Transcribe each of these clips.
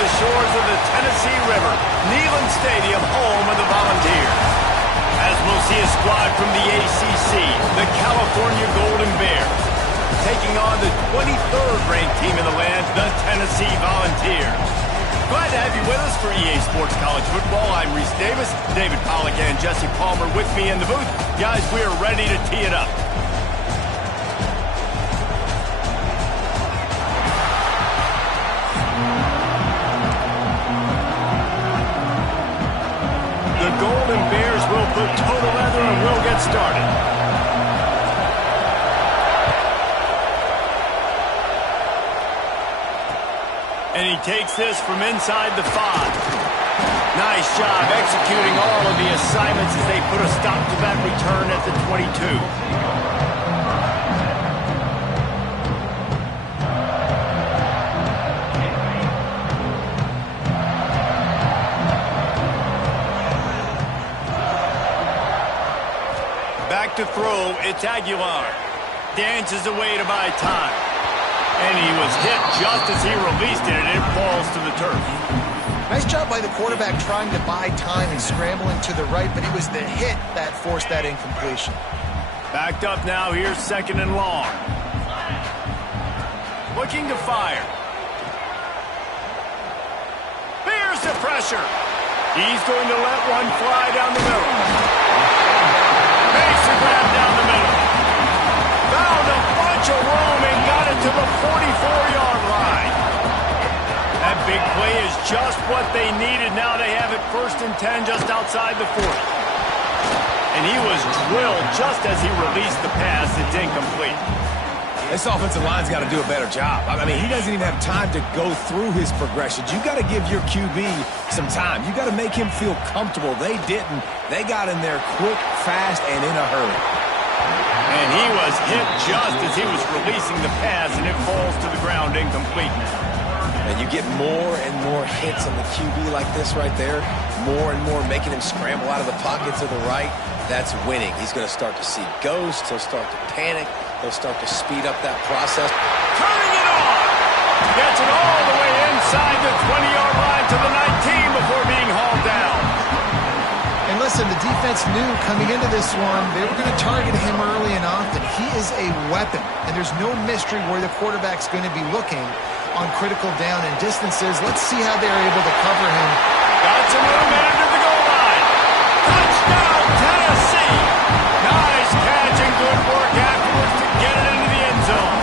the shores of the Tennessee River, Neyland Stadium, home of the Volunteers. As we'll see a squad from the ACC, the California Golden Bears, taking on the 23rd ranked team in the land, the Tennessee Volunteers. Glad to have you with us for EA Sports College Football. I'm Reese Davis, David Pollack and Jesse Palmer with me in the booth. Guys, we are ready to tee it up. The Golden Bears will put toe to leather and we'll get started. And he takes this from inside the 5. Nice job executing all of the assignments as they put a stop to that return at the 22. Back to throw, it's Aguilar. Dances away to buy time. And he was hit just as he released it, and it falls to the turf. Nice job by the quarterback trying to buy time and scrambling to the right, but it was the hit that forced that incompletion. Backed up now, here's 2nd and long. Looking to fire. Here's the pressure. He's going to let one fly down the middle. Makes a grab down the middle. Found a bunch of room and got it to the 44-yard line. That big play is just what they needed. Now they have it 1st and 10 just outside the 40. And he was drilled just as he released the pass. It's incomplete. This offensive line's got to do a better job. I mean, he doesn't even have time to go through his progressions. You got to give your QB some time. You got to make him feel comfortable. They didn't. They got in there quick, fast, and in a hurry. And he was hit just as he was releasing the pass, and it falls to the ground incomplete. And you get more and more hits on the QB like this right there, more and more making him scramble out of the pocket to the right. That's winning. He's going to start to see ghosts. He'll start to panic. He'll start to speed up that process. Turning it on! Gets it all the way inside the 20-yard line to the 19 before being hauled down. And listen, the defense knew coming into this one, they were going to target him early and often. He is a weapon, and there's no mystery where the quarterback's going to be looking on critical down and distances. Let's see how they're able to cover him. Got some room under the goal line. Touchdown, Tennessee! Nice catch and good work afterwards to get it into the end zone.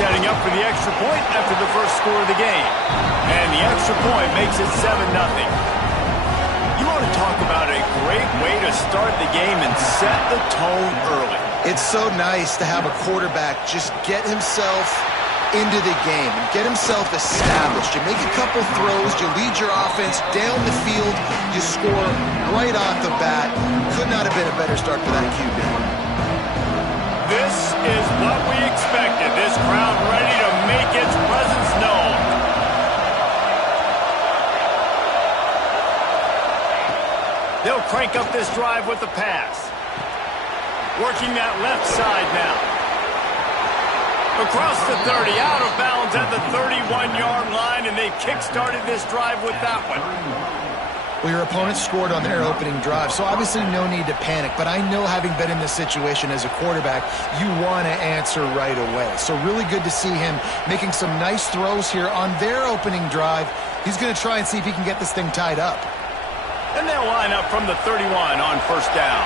Setting up for the extra point after the first score of the game. And the extra point makes it 7-0. You want to talk about a great way to start the game and set the tone early. It's so nice to have a quarterback just get himself into the game and get himself established. You make a couple throws, you lead your offense down the field, you score right off the bat. Could not have been a better start for that QB. This is what we expected. This crowd ready to make its presence known. They'll crank up this drive with the pass. Working that left side now. Across the 30, out of bounds at the 31-yard line, and they kick-started this drive with that one. Well, your opponent scored on their opening drive, so obviously no need to panic. But I know, having been in this situation as a quarterback, you want to answer right away. So really good to see him making some nice throws here on their opening drive. He's going to try and see if he can get this thing tied up. And they'll line up from the 31 on 1st down.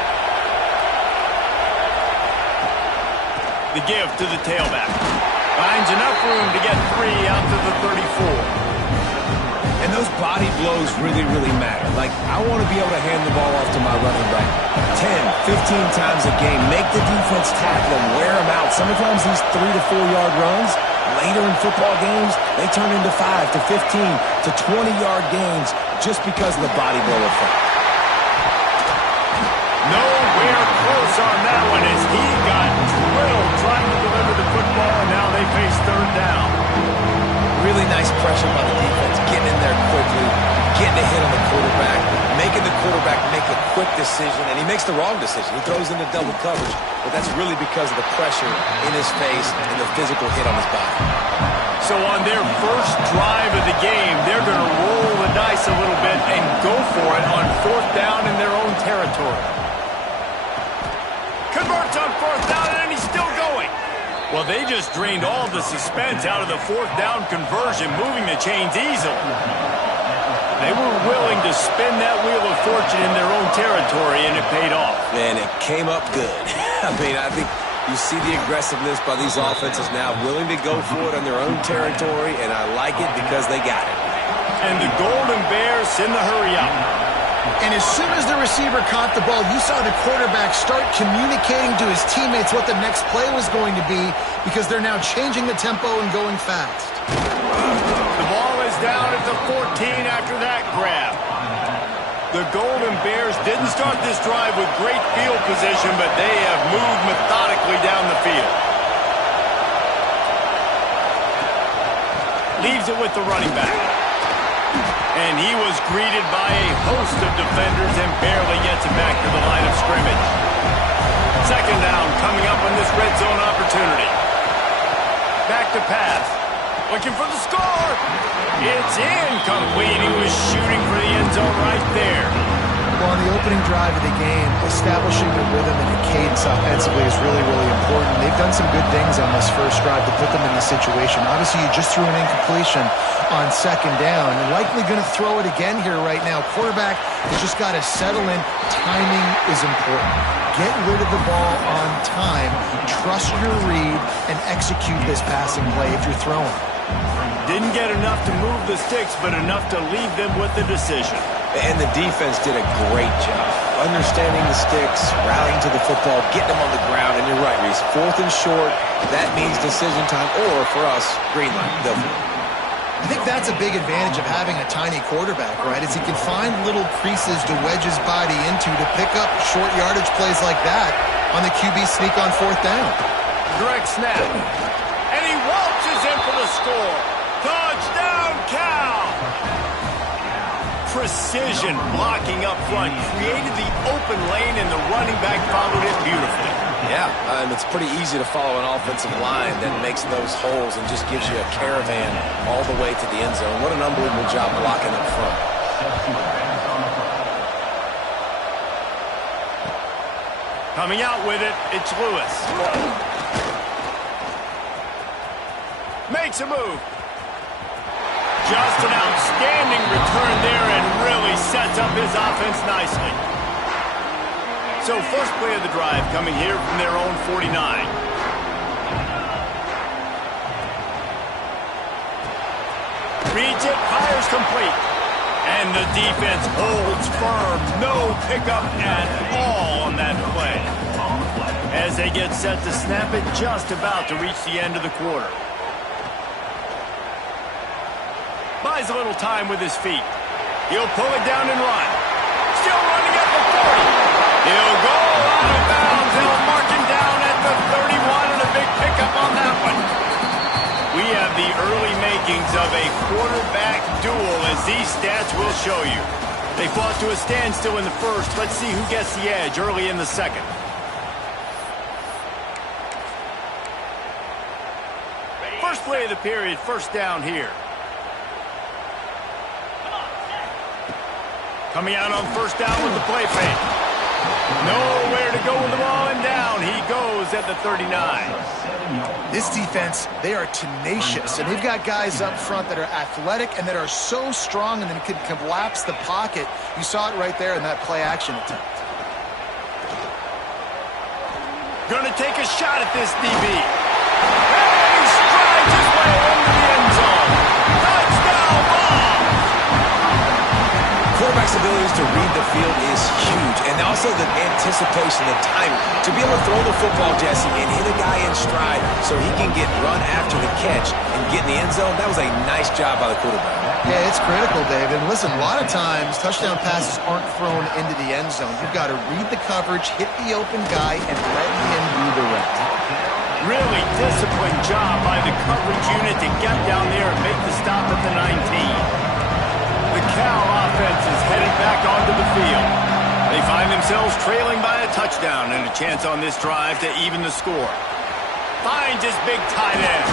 The give to the tailback. Finds enough room to get 3 out to the 34. And those body blows really, really matter. Like, I want to be able to hand the ball off to my running back 10, 15 times a game. Make the defense tackle him, wear him out. Sometimes these 3 to 4 yard runs, later in football games, they turn into 5 to 15 to 20-yard gains just because of the body blow effect. Nowhere close on that one as he got drilled trying to deliver the football, and now they face 3rd down. Really nice pressure by the defense, getting in there quickly, getting a hit on the quarterback, making the quarterback make a quick decision, and he makes the wrong decision. He throws into double coverage, but that's really because of the pressure in his face and the physical hit on his body. So on their first drive of the game, they're going to roll the dice a little bit and go for it on fourth down in their own territory. Converts on fourth down, and he's still going. Well, they just drained all the suspense out of the fourth down conversion, moving the chains easily. They were willing to spin that wheel of fortune in their own territory, and it paid off. And it came up good. I mean, I think you see the aggressiveness by these offenses now, willing to go for it in their own territory, and I like it because they got it. And the Golden Bears send the hurry up. And as soon as the receiver caught the ball, you saw the quarterback start communicating to his teammates what the next play was going to be because they're now changing the tempo and going fast. The ball is down at the 14 after that grab. The Golden Bears didn't start this drive with great field position, but they have moved methodically down the field. Leaves it with the running back. And he was greeted by a host of defenders and barely gets it back to the line of scrimmage. Second down coming up on this red zone opportunity. Back to pass. Looking for the score. It's incomplete. He was shooting for the end zone right there. Well, on the opening drive of the game, establishing the rhythm and the cadence offensively is really, really important. They've done some good things on this first drive to put them in this situation. Obviously, you just threw an incompletion on second down and likely going to throw it again here right now. Quarterback has just got to settle in. Timing is important. Get rid of the ball on time. Trust your read and execute this passing play if you're throwing. Didn't get enough to move the sticks, but enough to leave them with the decision. And the defense did a great job understanding the sticks, rallying to the football, getting them on the ground. And you're right, Reese. Fourth and short, that means decision time. Or, for us, green light. Go for it. I think that's a big advantage of having a tiny quarterback, right? Is he can find little creases to wedge his body into to pick up short yardage plays like that on the QB sneak on fourth down. Direct snap. And he waltzes in for the score. Touchdown, Cal! Precision blocking up front created the open lane, and the running back followed it beautifully. Yeah, it's pretty easy to follow an offensive line that makes those holes and just gives you a caravan all the way to the end zone. What an unbelievable job blocking up front. Coming out with it, it's Lewis. Makes a move. Just an outstanding return there and really sets up his offense nicely. So first play of the drive coming here from their own 49. Reads it, fires complete. And the defense holds firm. No pickup at all on that play. As they get set to snap it, just about to reach the end of the quarter. Buys a little time with his feet. He'll pull it down and run. Still running at the 40. He'll go out of bounds. They'll mark him down at the 31 and a big pickup on that one. We have the early makings of a quarterback duel, as these stats will show you. They fought to a standstill in the first. Let's see who gets the edge early in the second. First play of the period, first down here. Coming out on first down with the play fake. Nowhere to go with the ball, and down he goes at the 39. This defense, they are tenacious, and they've got guys up front that are athletic and that are so strong and then can collapse the pocket. You saw it right there in that play action attempt. Gonna take a shot at this DB. And he strides his way into the end zone. Touchdown ball! Quarterback's abilities to read the field is huge, and also the anticipation, the timing. To be able to throw the football, Jesse, and hit a guy in stride so he can get run after the catch and get in the end zone, that was a nice job by the quarterback. Yeah, it's critical, David. And listen, a lot of times touchdown passes aren't thrown into the end zone. You've got to read the coverage, hit the open guy, and let him do the rest. Really disciplined job by the coverage unit to get down there and make the stop at the 19. The Cal offense is headed back onto the field. They find themselves trailing by a touchdown and a chance on this drive to even the score. Finds his big tight end.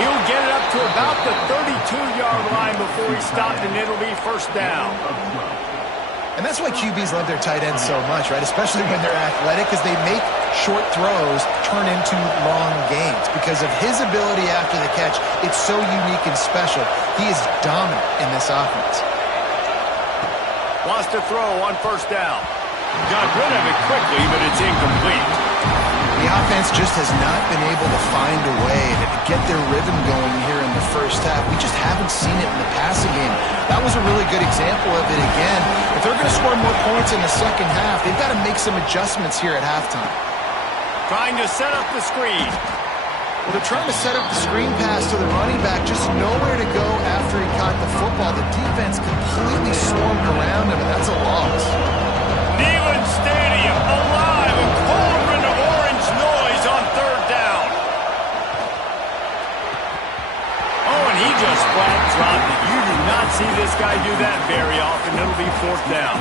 He'll get it up to about the 32-yard line before he's stopped, and it'll be first down. And that's why QBs love their tight ends so much, right? Especially when they're athletic, because they make short throws turn into long gains. Because of his ability after the catch, it's so unique and special. He is dominant in this offense. Wants to throw on first down. Got rid of it quickly, but it's incomplete. The offense just has not been able to find a way to get their rhythm going here in the first half. We just haven't seen it in the passing game. That was a really good example of it again. If they're going to score more points in the second half, they've got to make some adjustments here at halftime. Trying to set up the screen. Well, they're trying to set up the screen pass to the running back, just nowhere to go after he caught the football. The defense completely swarmed around him, and that's a loss. Neyland Stadium alive, a cauldron of orange noise on third down. Oh, and he just flat dropped it. You do not see this guy do that very often. It'll be fourth down.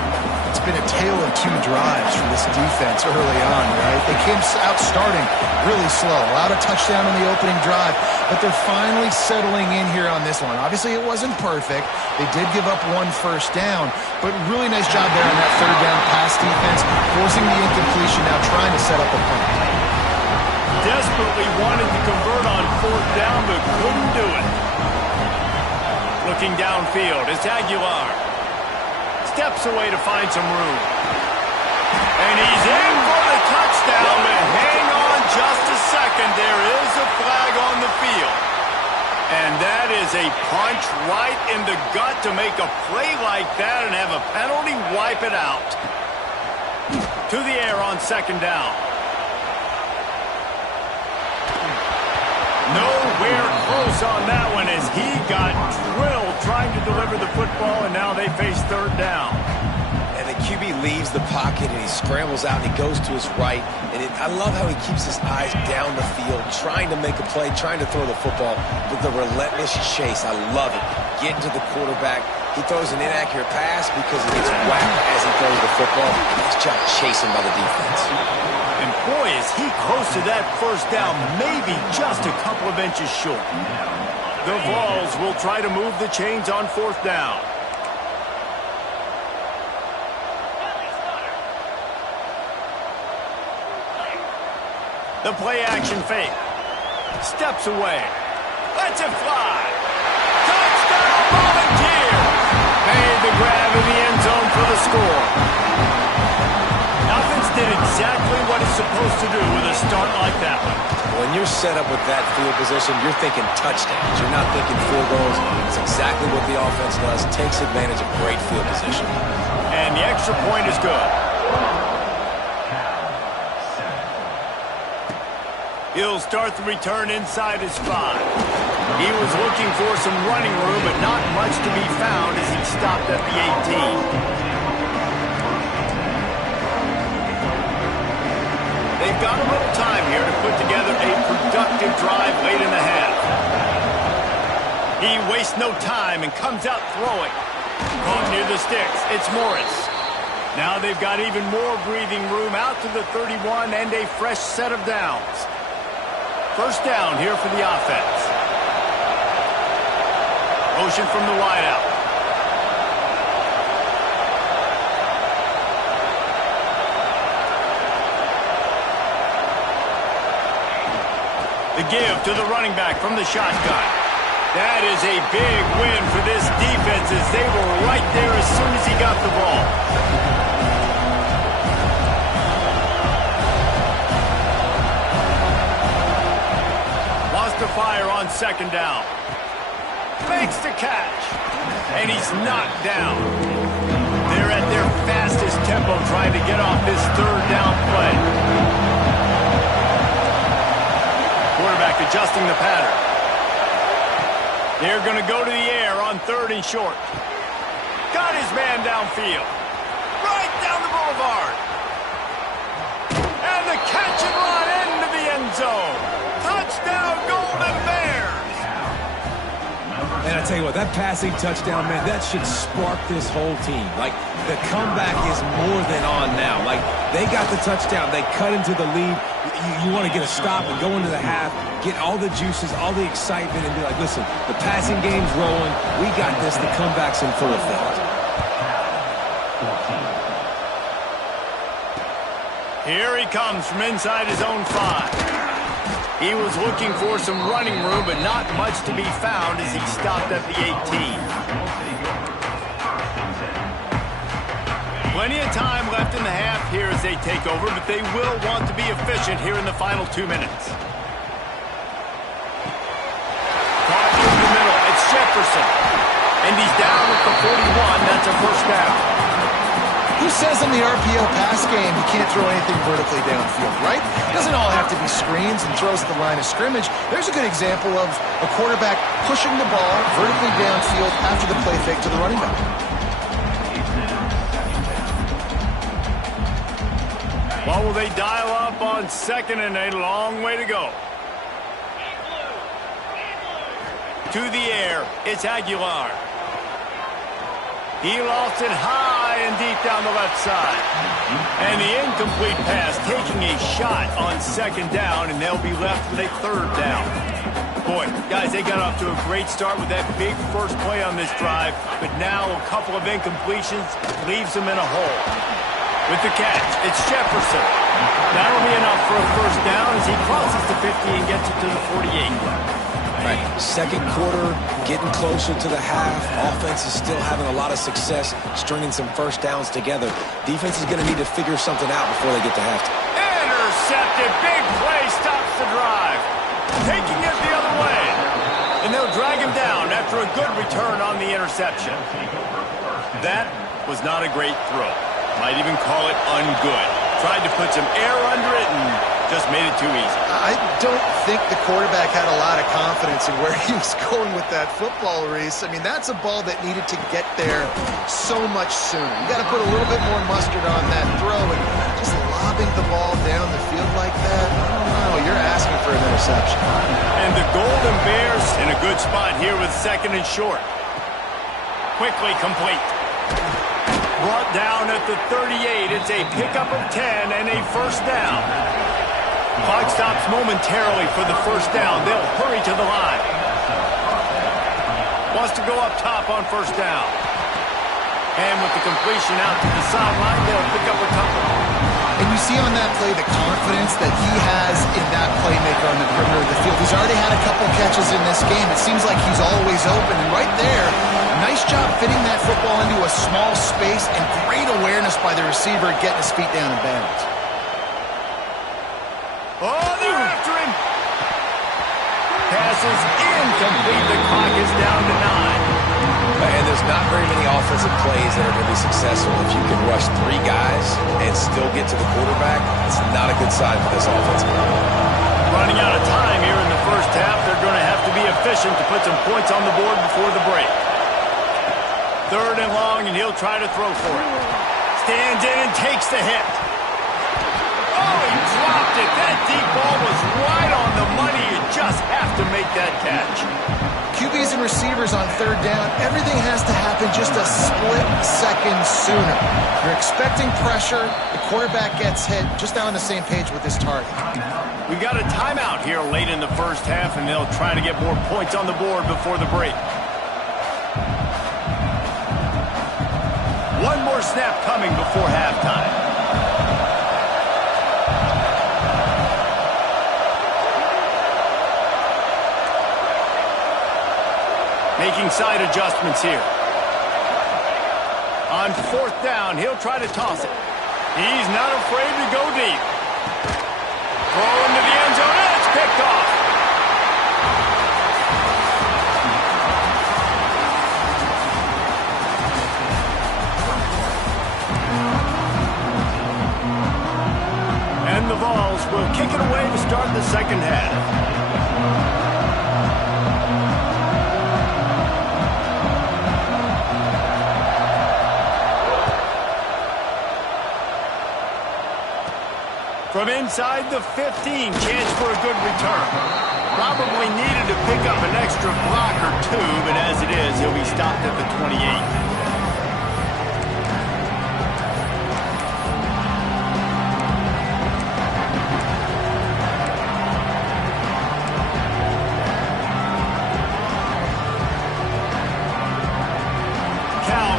It's been a tale of two drives for this defense early on, right? They came out starting really slow, allowed a touchdown in the opening drive, but they're finally settling in here on this one. Obviously, it wasn't perfect. They did give up one first down, but really nice job there on that third down pass defense, forcing the incompletion, now trying to set up a punt. Desperately wanted to convert on fourth down, but couldn't do it. Looking downfield, it's Aguilar. Steps away to find some room. And he's in for the touchdown, but hang on just a second. There is a flag on the field. And that is a punch right in the gut to make a play like that and have a penalty wipe it out. To the air on second down. Nowhere close on that one as he got drilled trying to deliver the football, and now they face third down. And the QB leaves the pocket and he scrambles out and he goes to his right. And I love how he keeps his eyes down the field, trying to make a play, trying to throw the football, but the relentless chase, I love it. Getting to the quarterback. He throws an inaccurate pass because he gets whacked as he throws the football. Nice job chasing by the defense. And boy, is he close to that first down, maybe just a couple of inches short. The Vols will try to move the chains on fourth down. The play action fake. Steps away. Lets it fly. Touchdown Volunteers! Made the grab in the end zone for the score. Offense did exactly what it's supposed to do with a start like that one. When you're set up with that field position, you're thinking touchdowns. You're not thinking field goals. It's exactly what the offense does. Takes advantage of great field position. And the extra point is good. He'll start the return inside his 5. He was looking for some running room, but not much to be found as he stopped at the 18. They've got a little time here to put together a productive drive late in the half. He wastes no time and comes out throwing. Caught near the sticks. It's Morris. Now they've got even more breathing room out to the 31 and a fresh set of downs. First down here for the offense. Motion from the wideout. The give to the running back from the shotgun. That is a big win for this defense as they were right there as soon as he got the ball. To fire on second down. Makes the catch. And he's knocked down. They're at their fastest tempo trying to get off this third down play. Quarterback adjusting the pattern. They're going to go to the air on third and short. Got his man downfield. Right down the boulevard. And the catch and run into the end zone. Touchdown, Golden Bears! And I I tell you what, that passing touchdown, man, that should spark this whole team. Like, the comeback is more than on now. Like, they got the touchdown. They cut into the lead. You want to get a stop and go into the half, get all the juices, all the excitement, and be like, listen, the passing game's rolling. We got this. The comeback's in full effect. Here he comes from inside his own 5. He was looking for some running room, but not much to be found as he stopped at the 18. Plenty of time left in the half here as they take over, but they will want to be efficient here in the final 2 minutes. Caught through the middle. It's Jefferson. And he's down at the 41. That's a first down. Who says in the RPO pass game you can't throw anything vertically downfield, right? It doesn't all have to be screens and throws at the line of scrimmage. There's a good example of a quarterback pushing the ball vertically downfield after the play fake to the running back. Well, will they dial up on 2nd and a long way to go? To the air, it's Aguilar. He lost it high and deep down the left side. And the incomplete pass taking a shot on 2nd down, and they'll be left with a 3rd down. Boy, guys, they got off to a great start with that big first play on this drive, but now a couple of incompletions leaves them in a hole. With the catch, it's Jefferson. That'll be enough for a first down as he crosses the 50 and gets it to the 48. Right. Second quarter, getting closer to the half. Offense is still having a lot of success stringing some first downs together. Defense is going to need to figure something out before they get to halftime. Intercepted. Big play stops the drive. Taking it the other way. And they'll drag him down after a good return on the interception. That was not a great throw. Might even call it ungood. Tried to put some air under it and just made it too easy. I don't think the quarterback had a lot of confidence in where he was going with that football, Reese. I mean, that's a ball that needed to get there so much sooner. You got to put a little bit more mustard on that throw, and just lobbing the ball down the field like that, I don't know, you're asking for an interception. And the Golden Bears in a good spot here with 2nd and short. Quickly complete. Brought down at the 38. It's a pickup of 10 and a first down. Clock stops momentarily for the first down. They'll hurry to the line. Wants to go up top on first down. And with the completion out to the sideline, they'll pick up a couple. And you see on that play the confidence that he has in that playmaker on the perimeter of the field. He's already had a couple catches in this game. It seems like he's always open. And right there, nice job fitting that football into a small space and great awareness by the receiver getting his feet down in bounds. Oh, they're after him. Pass is incomplete. The clock is down to 9. And there's not very many offensive plays that are going to be successful if you can rush 3 guys and still get to the quarterback. It's not a good sign for this offense. Running out of time here in the first half. They're going to have to be efficient to put some points on the board before the break. 3rd and long, and he'll try to throw for it. Stands in and takes the hit. Oh, he dropped it. That deep ball was right on the money. You just have to make that catch. QBs and receivers on 3rd down, everything has to happen just a split second sooner. You're expecting pressure, the quarterback gets hit, just not on the same page with this target. We've got a timeout here late in the first half, and they'll try to get more points on the board before the break. One more snap coming before halftime. Making side adjustments here. On 4th down, he'll try to toss it. He's not afraid to go deep. Throw into the end zone, and it's picked off. And the Vols will kick it away to start the second half. From inside the 15, chance for a good return. Probably needed to pick up an extra block or two, but as it is, he'll be stopped at the 28.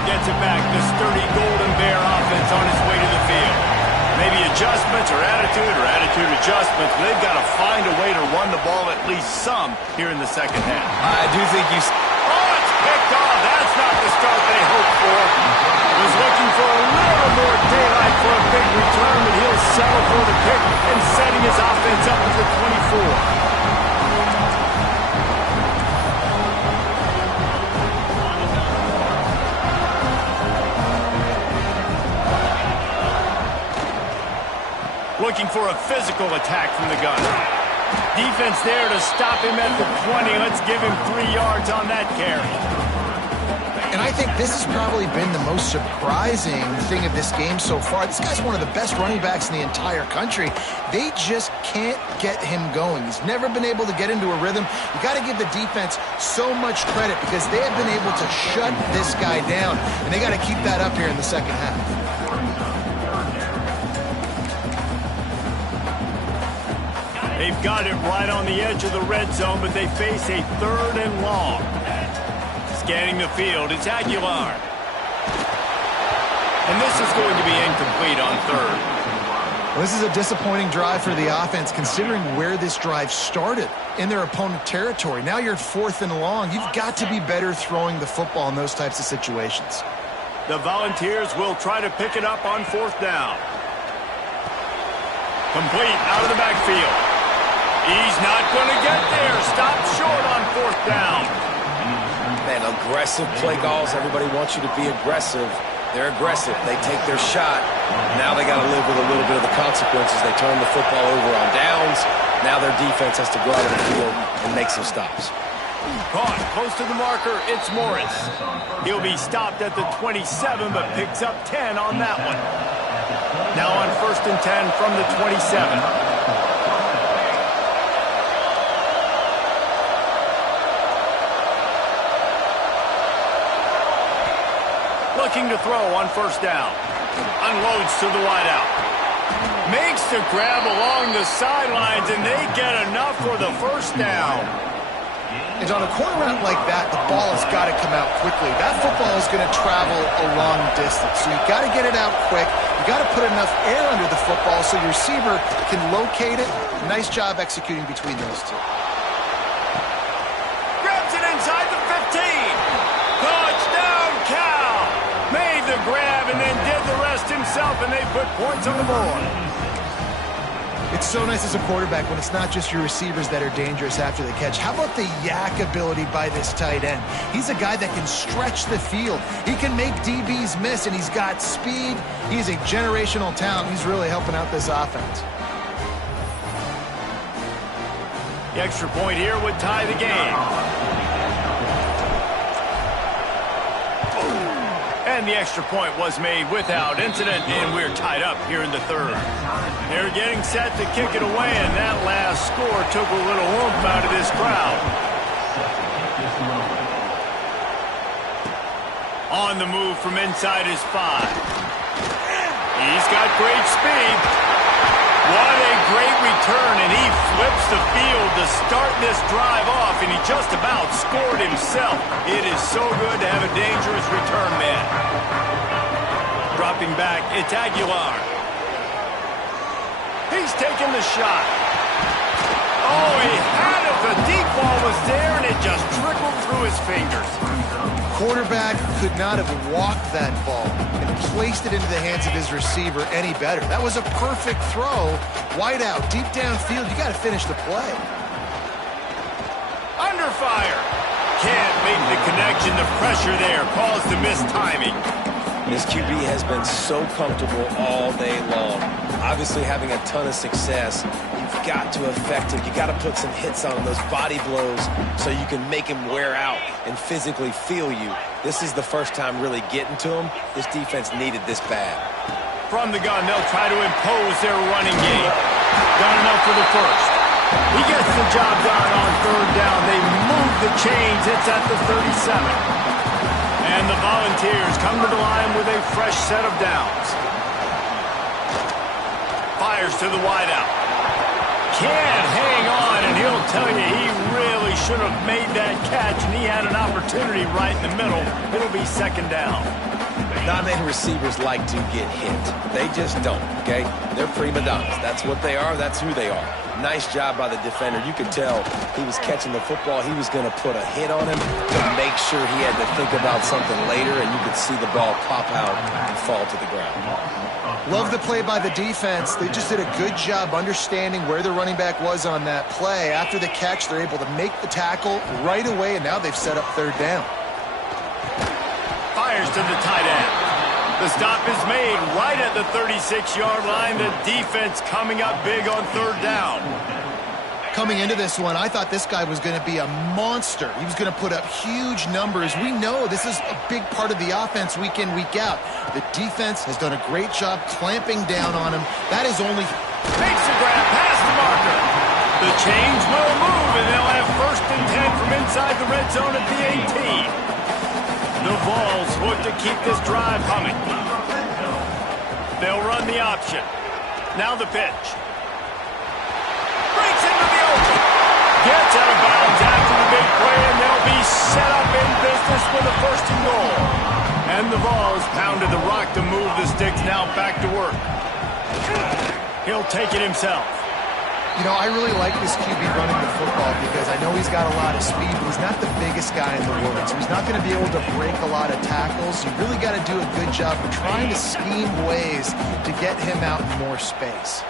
Gets it back. The sturdy Golden Bear offense on his way to the field. Maybe adjustments or attitude adjustments, but they've got to find a way to run the ball at least some here in the second half. I do think you... Oh, it's picked off. That's not the start they hoped for. Was looking for a little more daylight for a big return, but he'll settle for the pick and setting his offense up at the 24. Looking for a physical attack from the gun. Defense there to stop him at the 20. Let's give him 3 yards on that carry. And I think this has probably been the most surprising thing of this game so far. This guy's one of the best running backs in the entire country. They just can't get him going. He's never been able to get into a rhythm. You got to give the defense so much credit because they have been able to shut this guy down, and they got to keep that up here in the second half. They've got it right on the edge of the red zone, but they face a 3rd and long. Scanning the field, it's Aguilar. And this is going to be incomplete on 3rd. Well, this is a disappointing drive for the offense, considering where this drive started, in their opponent territory. Now you're at 4th and long. You've got to be better throwing the football in those types of situations. The Volunteers will try to pick it up on 4th down. Complete out of the backfield. He's not going to get there. Stopped short on 4th down. Man, aggressive play calls. Everybody wants you to be aggressive. They're aggressive. They take their shot. Now they got to live with a little bit of the consequences. They turn the football over on downs. Now their defense has to go out of the field and make some stops. Caught close to the marker. It's Morris. He'll be stopped at the 27, but picks up 10 on that one. Now on 1st and 10 from the 27. Looking to throw on 1st down. Unloads to the wideout. Makes the grab along the sidelines, and they get enough for the 1st down. And on a corner route like that, the ball has got to come out quickly. That football is going to travel a long distance, so you've got to get it out quick. You've got to put enough air under the football so your receiver can locate it. Nice job executing between those two. Grabs it inside the 15. Touchdown, Cal. Made the grab and then did the rest himself, and they put points on the board. It's so nice as a quarterback when it's not just your receivers that are dangerous after the catch. How about the yak ability by this tight end? He's a guy that can stretch the field. He can make DBs miss, and he's got speed. He's a generational talent. He's really helping out this offense. The extra point here would tie the game. And the extra point was made without incident, and we're tied up here in the 3rd. They're getting set to kick it away, and that last score took a little oomph out of this crowd. On the move from inside his 5. He's got great speed. What a great return, and he flips the field to start this drive off, and he just about scored himself. It is so good to have a dangerous return man. Dropping back, it's Aguilar. He's taking the shot. Oh, he had it. The deep ball was there, and it just trickled through his fingers. Quarterback could not have walked that ball and placed it into the hands of his receiver any better. That was a perfect throw. Wide out, deep downfield. You got to finish the play. Under fire. Can't make the connection. The pressure there caused the missed timing. This QB has been so comfortable all day long. Obviously having a ton of success. You've got to affect him. You got to put some hits on him, those body blows, so you can make him wear out and physically feel you. This is the first time really getting to him. This defense needed this bad. From the gun, they'll try to impose their running game. Got enough for the 1st. He gets the job done on the chains. It's at the 37. And the Volunteers come to the line with a fresh set of downs. Fires to the wideout. Can't hang on, and he'll tell you he really should have made that catch, and he had an opportunity right in the middle. It'll be second down. Not many receivers like to get hit. They just don't, okay? They're prima donnas. That's what they are. That's who they are. Nice job by the defender. You could tell he was catching the football. He was going to put a hit on him to make sure he had to think about something later, and you could see the ball pop out and fall to the ground. Love the play by the defense. They just did a good job understanding where the running back was on that play. After the catch, they're able to make the tackle right away, and now they've set up third down. Fires to the tight end. The stop is made right at the 36-yard line. The defense coming up big on third down. Coming into this one, I thought this guy was going to be a monster. He was going to put up huge numbers. We know this is a big part of the offense week in, week out. The defense has done a great job clamping down on him. That is only... Makes the grab past the marker. The chains will move, and they'll have first and 10 from inside the red zone at the 18. The Vols look to keep this drive humming. They'll run the option. Now the pitch. Breaks into the open. Gets out of bounds after the big play, and they'll be set up in business with a first and goal. And the Vols pounded the rock to move the sticks, now back to work. He'll take it himself. You know, I really like this QB running the football because I know he's got a lot of speed, but he's not the biggest guy in the world, so he's not going to be able to break a lot of tackles. You really got to do a good job of trying to scheme ways to get him out in more space.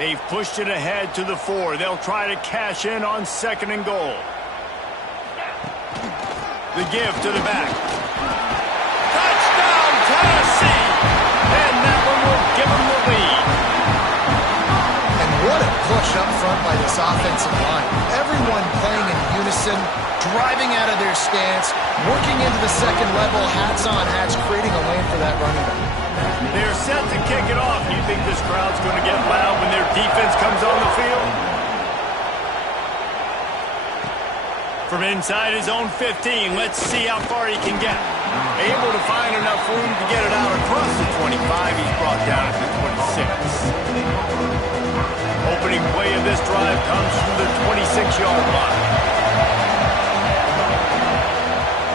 They've pushed it ahead to the 4. They'll try to cash in on second and goal. The give to the back. Touchdown, Tennessee! And that one will give them the lead. What a push up front by this offensive line. Everyone playing in unison, driving out of their stance, working into the second level, hats on hats, creating a lane for that running back. They're set to kick it off. You think this crowd's going to get loud when their defense comes on the field? From inside his own 15, let's see how far he can get. Able to find enough room to get it out across the 25. He's brought down at the 26. Opening play of this drive comes from the 26-yard line.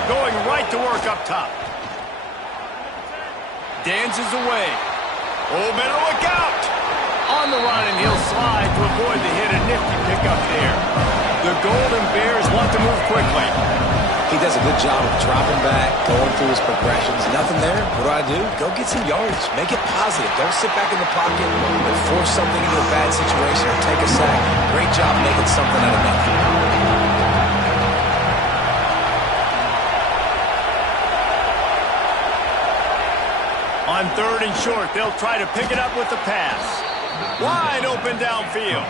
Going right to work up top. Dances away. Oh, better look out. On the run, and he'll slide to avoid the hit. A nifty pickup there. The Golden Bears want to move quickly. He does a good job of dropping back, going through his progressions. Nothing there. What do? Go get some yards. Make it positive. Don't sit back in the pocket and force something into a bad situation or take a sack. Great job making something out of nothing. On third and short, they'll try to pick it up with the pass. Wide open downfield.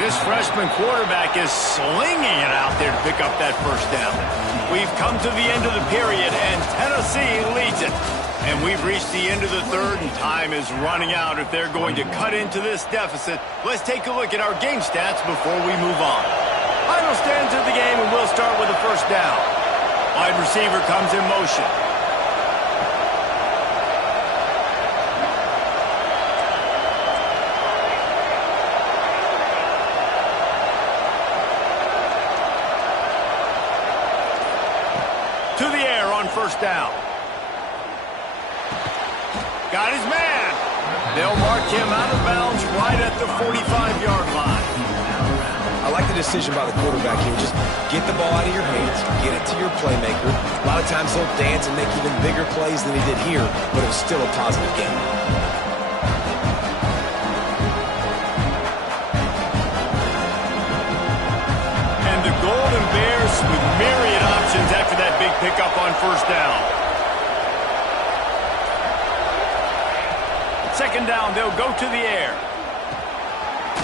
This freshman quarterback is slinging it out there to pick up that first down. We've come to the end of the period, and Tennessee leads it. And we've reached the end of the third, and time is running out if they're going to cut into this deficit. Let's take a look at our game stats before we move on. Final stands of the game, and we'll start with the first down. Wide receiver comes in motion. To the air on first down. Got his man. They'll mark him out of bounds right at the 45-yard line. I like the decision by the quarterback here. Just get the ball out of your hands, get it to your playmaker. A lot of times he'll dance and make even bigger plays than he did here, but it was still a positive game. And the Golden Bears with myriad options after that big pickup on first down. Second down, they'll go to the air.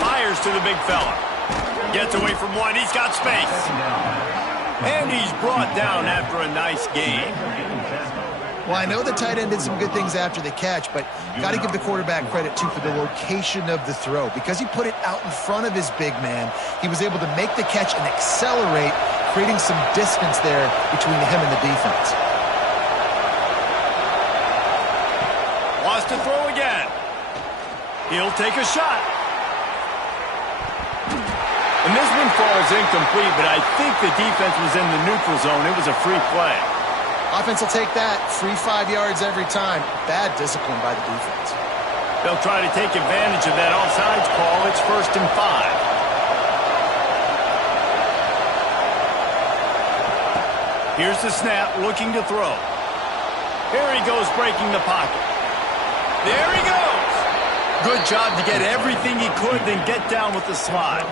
Fires to the big fella. Gets away from one. He's got space. And he's brought down after a nice gain. Well, I know the tight end did some good things after the catch, but got to give the quarterback credit, too, for the location of the throw. Because he put it out in front of his big man, he was able to make the catch and accelerate, creating some distance there between him and the defense. Wants to throw again. He'll take a shot. And this one falls incomplete, but I think the defense was in the neutral zone. It was a free play. Offense will take that. Free 5 yards every time. Bad discipline by the defense. They'll try to take advantage of that offsides call. It's 1st and 5. Here's the snap, looking to throw. Here he goes, breaking the pocket. There he goes. Good job to get everything he could, then get down with the slide.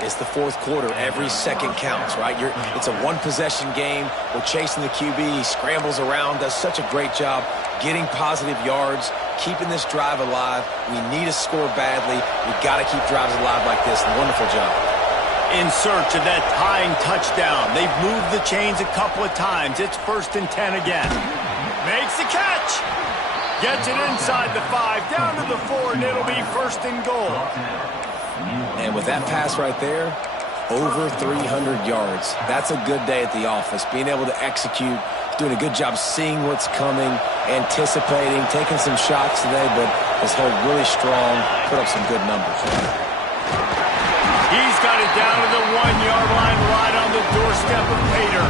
It's the fourth quarter. Every second counts, right? It's a one-possession game. We're chasing the QB. He scrambles around, does such a great job getting positive yards, keeping this drive alive. We need a score badly. We've got to keep drives alive like this. Wonderful job. In search of that tying touchdown. They've moved the chains a couple of times. It's 1st and 10 again. Makes the catch. Gets it inside the 5, down to the 4, and it'll be 1st and goal. And with that pass right there, over 300 yards. That's a good day at the office. Being able to execute, doing a good job seeing what's coming, anticipating, taking some shots today, but has held really strong, put up some good numbers. He's got it down to the 1-yard line, right on the doorstep of Pater.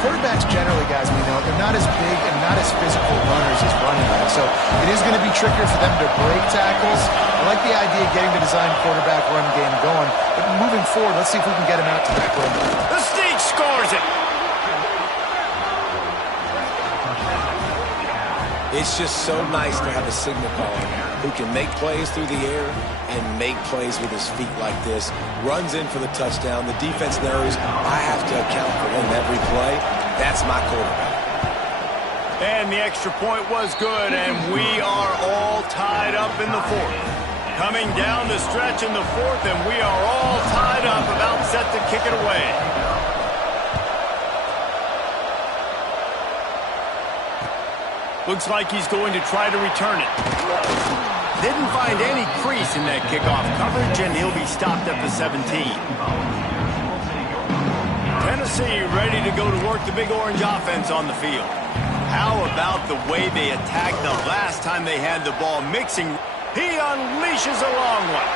Quarterbacks generally, guys, we know, they're not as big and not as physical runners as running backs, so it is going to be trickier for them to break tackles. I like the idea of getting the design quarterback run game going, but moving forward, let's see if we can get him out to that run. The Sneak scores it. It's just so nice to have a signal caller who can make plays through the air and make plays with his feet like this. Runs in for the touchdown. The defense knows I have to account for him every play. That's my quarterback. And the extra point was good, and we are all tied up in the 4th. Coming down the stretch in the 4th, and we are all tied up, about set to kick it away. Looks like he's going to try to return it. Didn't find any crease in that kickoff coverage, and he'll be stopped at the 17. Tennessee ready to go to work the Big Orange offense on the field. How about the way they attacked the last time they had the ball mixing? He unleashes a long one.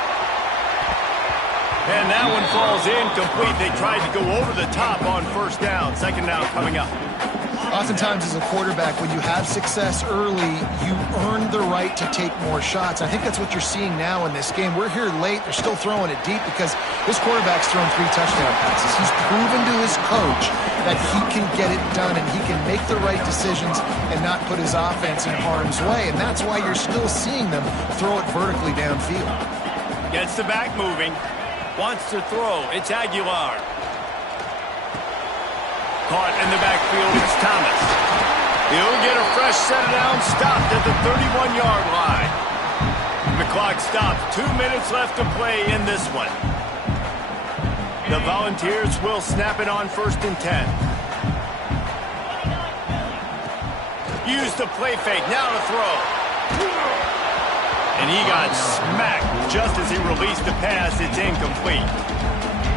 And that one falls incomplete. They tried to go over the top on 1st down. 2nd down coming up. Oftentimes as a quarterback, when you have success early, you earn the right to take more shots. I think that's what you're seeing now in this game. We're here late. They're still throwing it deep because this quarterback's thrown 3 touchdown passes. He's proven to his coach that he can get it done and he can make the right decisions and not put his offense in harm's way. And that's why you're still seeing them throw it vertically downfield. Gets the back moving. Wants to throw. It's Aguilar. Caught in the backfield, it's Thomas. He'll get a fresh set down, stopped at the 31-yard line. The clock stopped. 2 minutes left to play in this one. The Volunteers will snap it on 1st and 10. Use the play fake, now to throw. And he got smacked just as he released the pass. It's incomplete.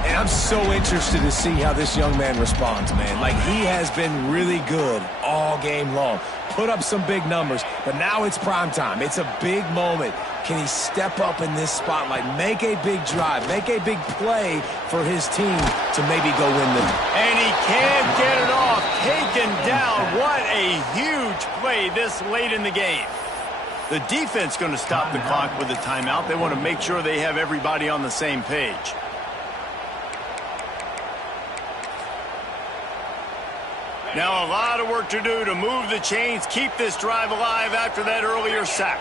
And I'm so interested to see how this young man responds, man. Like, he has been really good all game long. Put up some big numbers, but now it's prime time. It's a big moment. Can he step up in this spotlight, make a big drive, make a big play for his team to maybe go win the... And he can't get it off. Taken down. What a huge play this late in the game. The defense going to stop the clock with a timeout. They want to make sure they have everybody on the same page. Now a lot of work to do to move the chains, keep this drive alive after that earlier sack.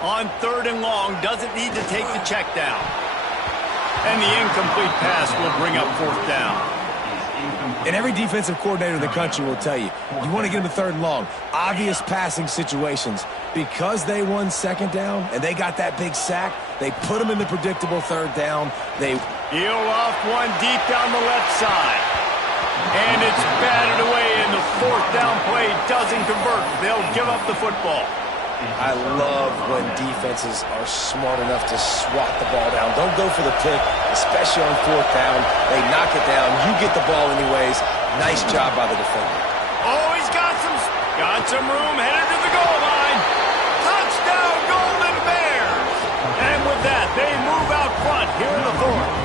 On 3rd and long, doesn't need to take the check down. And the incomplete pass will bring up 4th down. And every defensive coordinator in the country will tell you, you want to get them to 3rd and long. Obvious passing situations. Because they won 2nd down and they got that big sack, they put them in the predictable 3rd down. They heel off one deep down the left side. And it's batted away, and the 4th down play doesn't convert. They'll give up the football. I love when defenses are smart enough to swat the ball down. Don't go for the pick, especially on 4th down. They knock it down. You get the ball anyways. Nice job by the defender. Oh, he's got some room headed to the goal line. Touchdown, Golden Bears! And with that, they move out front here in the 4th.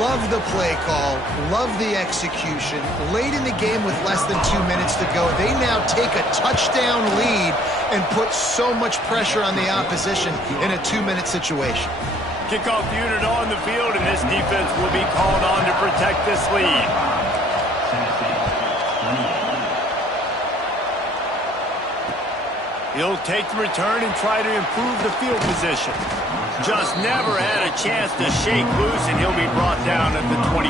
Love the play call, love the execution. Late in the game with less than 2 minutes to go, they now take a touchdown lead and put so much pressure on the opposition in a 2-minute situation. Kickoff unit on the field, and this defense will be called on to protect this lead. He'll take the return and try to improve the field position. Just never had a chance to shake loose, and he'll be brought down at the 24.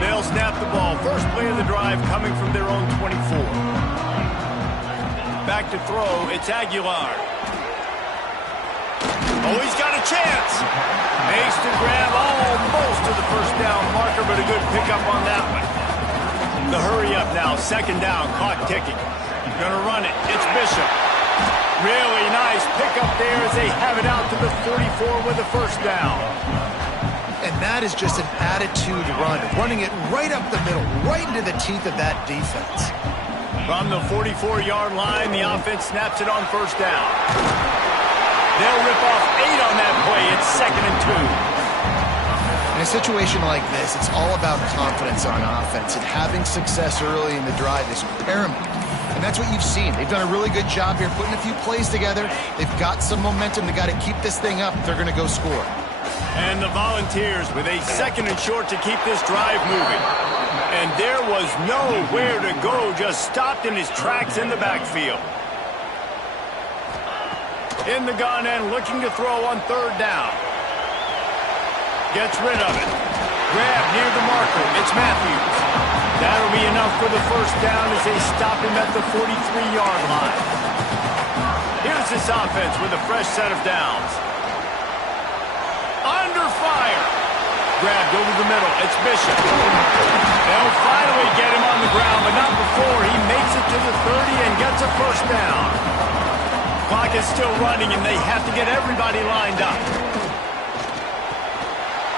They'll snap the ball. First play of the drive coming from their own 24. Back to throw. It's Aguilar. Oh, he's got a chance. Makes the grab almost to the first down marker, but a good pickup on that one. The hurry up now, 2nd down, clock ticking. Gonna run it, it's Bishop. Really nice pickup there as they have it out to the 44 with the first down. And that is just an attitude run, running it right up the middle, right into the teeth of that defense. From the 44-yard line, the offense snaps it on first down. They'll rip off 8 on that play. It's 2nd and 2. In a situation like this, it's all about confidence on offense, and having success early in the drive is paramount. And that's what you've seen. They've done a really good job here putting a few plays together. They've got some momentum. They've got to keep this thing up if they're going to go score. And the Volunteers with a 2nd and short to keep this drive moving. And there was nowhere to go, just stopped in his tracks in the backfield. In the gun and looking to throw on 3rd down. Gets rid of it. Grab near the marker. It's Matthews. That'll be enough for the first down as they stop him at the 43-yard line. Here's this offense with a fresh set of downs. Under fire. Grabbed over the middle. It's Bishop. They'll finally get him on the ground, but not before he makes it to the 30 and gets a first down. Clock is still running, and they have to get everybody lined up.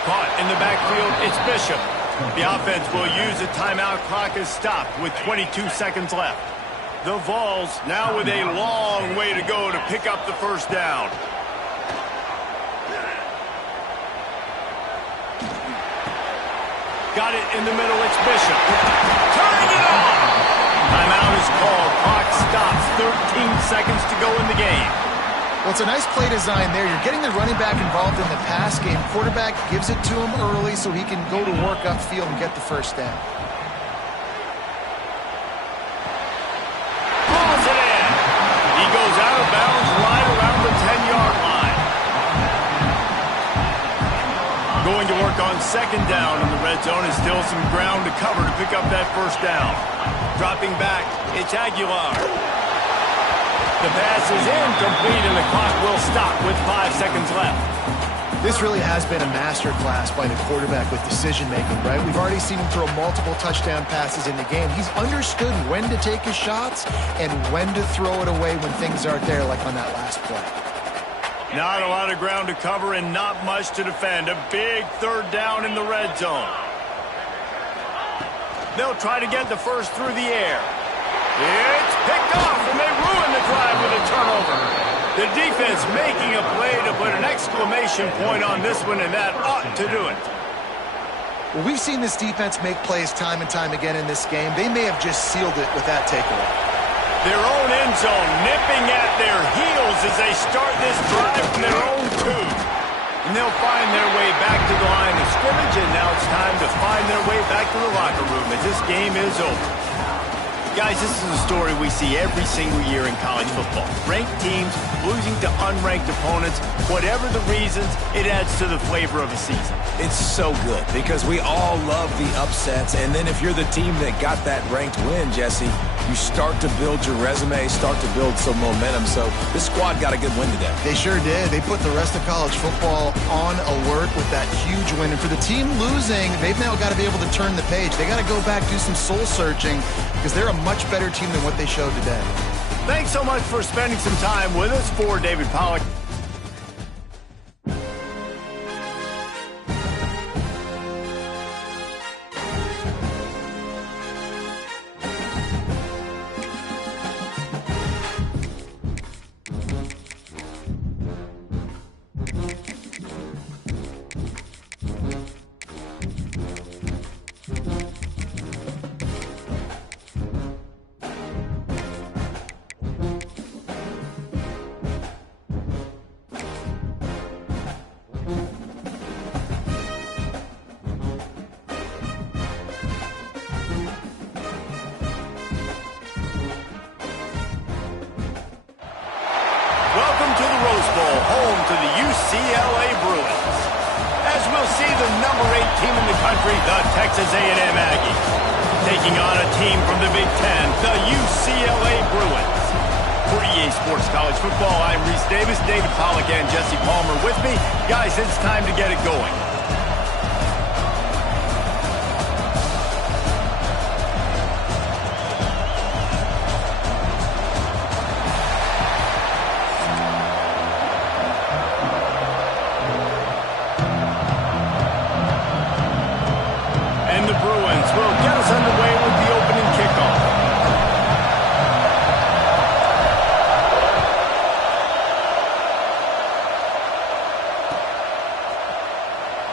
Caught in the backfield, it's Bishop. The offense will use a timeout. Clock is stopped with 22 seconds left. The Vols now with a long way to go to pick up the first down. Got it in the middle, it's Bishop. Turning it on! Timeout is called. Clock stops. 13 seconds to go in the game. Well, it's a nice play design there. You're getting the running back involved in the pass game. Quarterback gives it to him early so he can go to work upfield and get the first down. Pulls it in. He goes out of bounds right around the 10-yard line. Going to work on 2nd down in the red zone, is still some ground to cover to pick up that first down. Dropping back, it's Aguilar. The pass is incomplete, and the clock will stop with 5 seconds left. This really has been a masterclass by the quarterback with decision-making, right? We've already seen him throw multiple touchdown passes in the game. He's understood when to take his shots and when to throw it away when things aren't there, like on that last play. Not a lot of ground to cover and not much to defend. A big 3rd down in the red zone. They'll try to get the first through the air. It's picked off, and they ruin the drive with a turnover. The defense making a play to put an exclamation point on this one, and that ought to do it. Well, we've seen this defense make plays time and time again in this game. They may have just sealed it with that takeaway. Their own end zone nipping at their heels as they start this drive from their own 2. And they'll find their way back to the line of scrimmage, and now it's time to find their way back to the locker room as this game is over. Guys, this is a story we see every single year in college football. Ranked teams losing to unranked opponents. Whatever the reasons, it adds to the flavor of a season. It's so good because we all love the upsets. And then if you're the team that got that ranked win, Jesse, you start to build your resume, start to build some momentum. So this squad got a good win today. They sure did. They put the rest of college football on alert with that huge win. And for the team losing, they've now got to be able to turn the page. They got to go back, do some soul searching, because they're a much better team than what they showed today. Thanks so much for spending some time with us. For David Pollack. Welcome to the Rose Bowl, home to the UCLA Bruins. As we'll see, the number 8 team in the country, the Texas A&M Aggies, taking on a team from the Big Ten, the UCLA Bruins. For EA Sports College Football, I'm Reese Davis, David Pollack, and Jesse Palmer with me. Guys, it's time to get it going.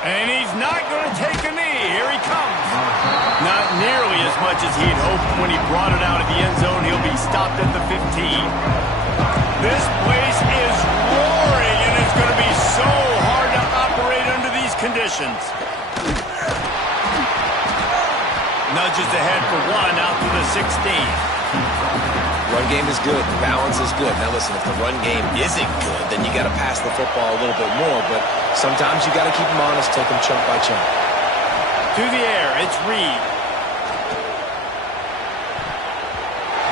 And he's not going to take a knee. Here he comes. Not nearly as much as he'd hoped when he brought it out of the end zone. He'll be stopped at the 15. This place is roaring, and it's going to be so hard to operate under these conditions. Nudges ahead for one out to the 16. Run game is good. Balance is good. Now listen, if the run game isn't good, then you got to pass the football a little bit more. But sometimes you got to keep them honest, take them chunk by chunk. To the air, it's Reed.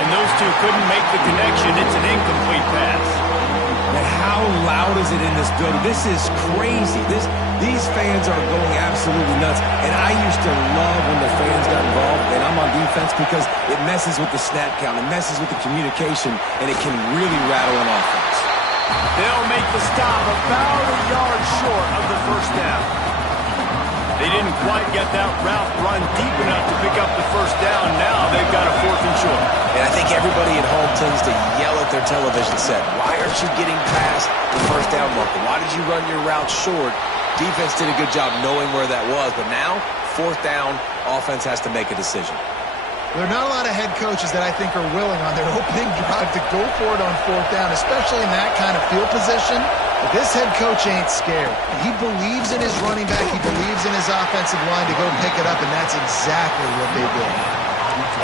And those two couldn't make the connection. It's an incomplete pass. And how loud is it in this building? This is crazy. These fans are going absolutely nuts. And I used to love when the fans got involved, and I'm on defense, because it messes with the snap count, it messes with the communication, and it can really rattle an offense. They'll make the stop about a yard short of the first down. They didn't quite get that route run deep enough to pick up the first down. Now they've got a 4th and short. And I think everybody at home tends to yell at their television set, why aren't you getting past the first down marker? Why did you run your route short? Defense did a good job knowing where that was, but now, 4th down, offense has to make a decision. There are not a lot of head coaches that I think are willing on their opening drive to go for it on 4th down, especially in that kind of field position. But this head coach ain't scared. He believes in his running back. He believes in his offensive line to go pick it up, and that's exactly what they did.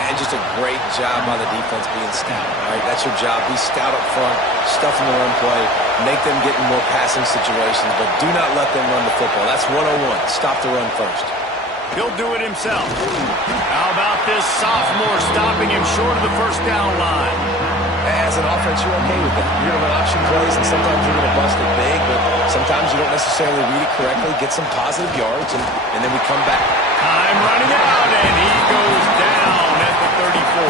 And just a great job by the defense being stout. All right, that's your job. Be stout up front, stuff in the run play, make them get in more passing situations, but do not let them run the football. That's 101. Stop the run first. He'll do it himself. How about this sophomore stopping him short of the first down line? As an offense, you're okay with that. You're going to run option plays, and sometimes you're going to bust it big, but sometimes you don't necessarily read it correctly, get some positive yards, and then we come back. Time running out, and he goes down at the 34.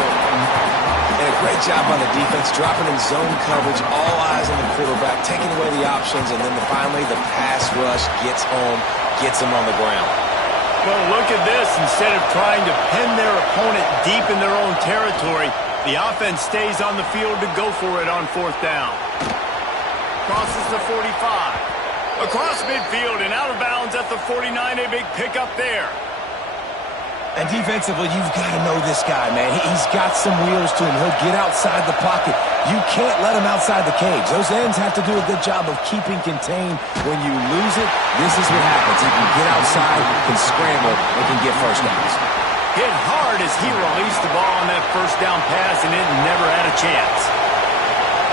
And a great job by the defense, dropping in zone coverage, all eyes on the quarterback, taking away the options, and then finally the pass rush gets home, gets him on the ground. Well, look at this. Instead of trying to pin their opponent deep in their own territory, the offense stays on the field to go for it on 4th down. Crosses the 45. Across midfield and out of bounds at the 49. A big pickup there. And defensively, you've got to know this guy, man. He's got some wheels to him. He'll get outside the pocket. You can't let him outside the cage. Those ends have to do a good job of keeping contained. When you lose it, this is what happens. He can get outside, can scramble, and can get first downs. Hit hard as he released the ball on that first down pass, and it never had a chance.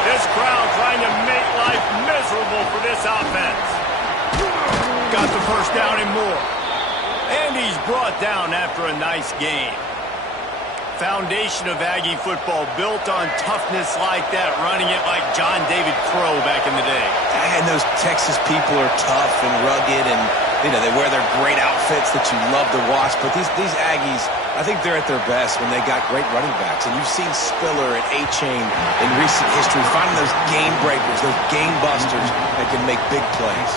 This crowd trying to make life miserable for this offense. Got the first down and more. And he's brought down after a nice game. Foundation of Aggie football built on toughness like that, running it like John David Crow back in the day. And those Texas people are tough and rugged, and they wear their great outfits that you love to watch. But these Aggies, I think they're at their best when they got great running backs. And you've seen Spiller and A-Chain in recent history finding those game breakers, those game busters that can make big plays.